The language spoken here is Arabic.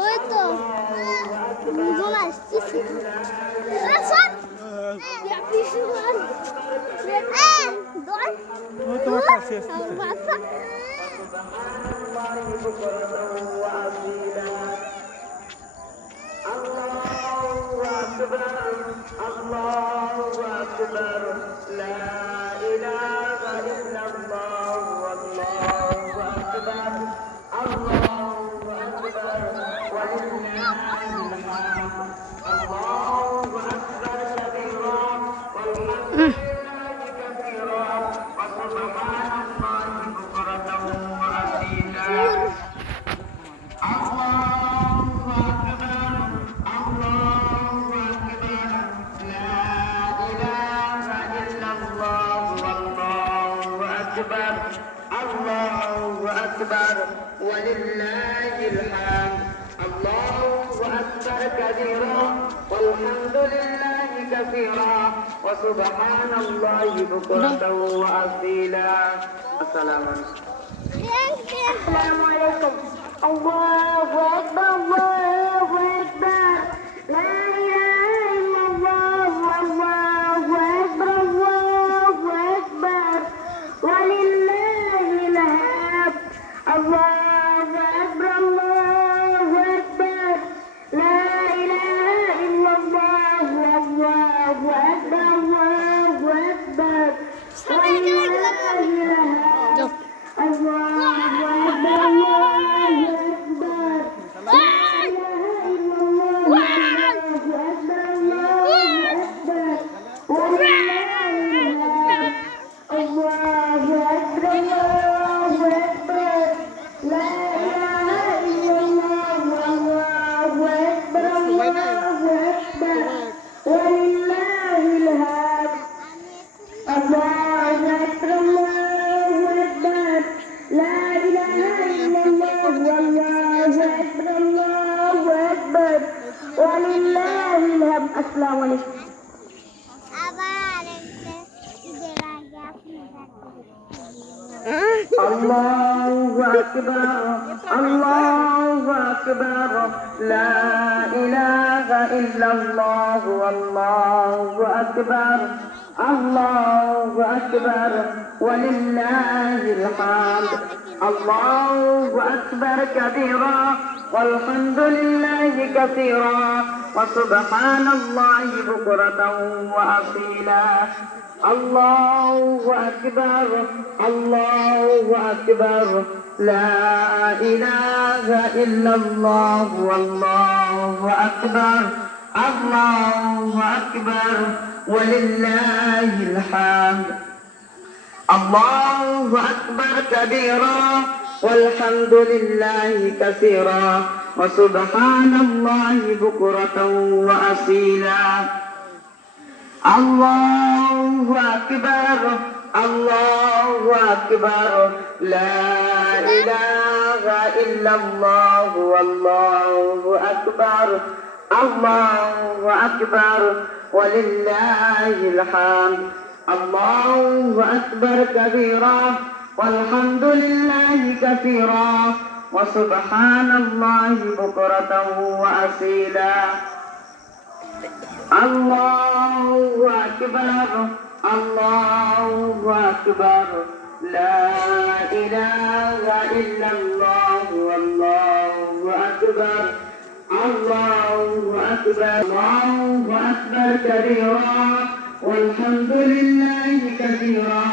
ওই তো দুজন আসছে তোমার কাছে الله أكبر ولله الحمد الله أكبر كبيرا والحمد لله كثيرا وسبحان الله بكرة وأصيلا. السلام عليكم. الله أكبر الله أكبر لا إله إلا الله والله أكبر الله أكبر ولله الحمد. الله أكبر الله أكبر لا إله إلا الله والله أكبر الله أكبر ولله الحمد. الله أكبر الله أكبر لا إله إلا الله والله أكبر الله أكبر ولله الحمد. الله أكبر الله أكبر لا إله إلا الله والله أكبر الله أكبر ولله الحمد. الله أكبر الله أكبر لا إله إلا الله والله أكبر الله أكبر ولله الحمد. السلام عليكم. আবার একটা ঈদের আগে আপনি الله أكبر الله أكبر لا إله إلا الله والله أكبر الله أكبر ولله الحمد. الله أكبر كبيرا والحمد لله كثيرا وسبحان الله بكرة وأصيلا. الله أكبر الله أكبر لا إله إلا الله والله أكبر الله أكبر ولله الحمد. الله أكبر كبيرا والحمد لله كثيرا وسبحان الله بكرة وأصيلا. الله أكبر الله أكبر لا إله إلا الله والله أكبر الله أكبر ولله الحمد. الله أكبر كبيرا والحمد لله كثيرا وسبحان الله بكرة وأصيلا. الله أكبر الله أكبر لا إله إلا الله والله أكبر الله أكبر الله أكبر كبيرا والحمد لله كثيرا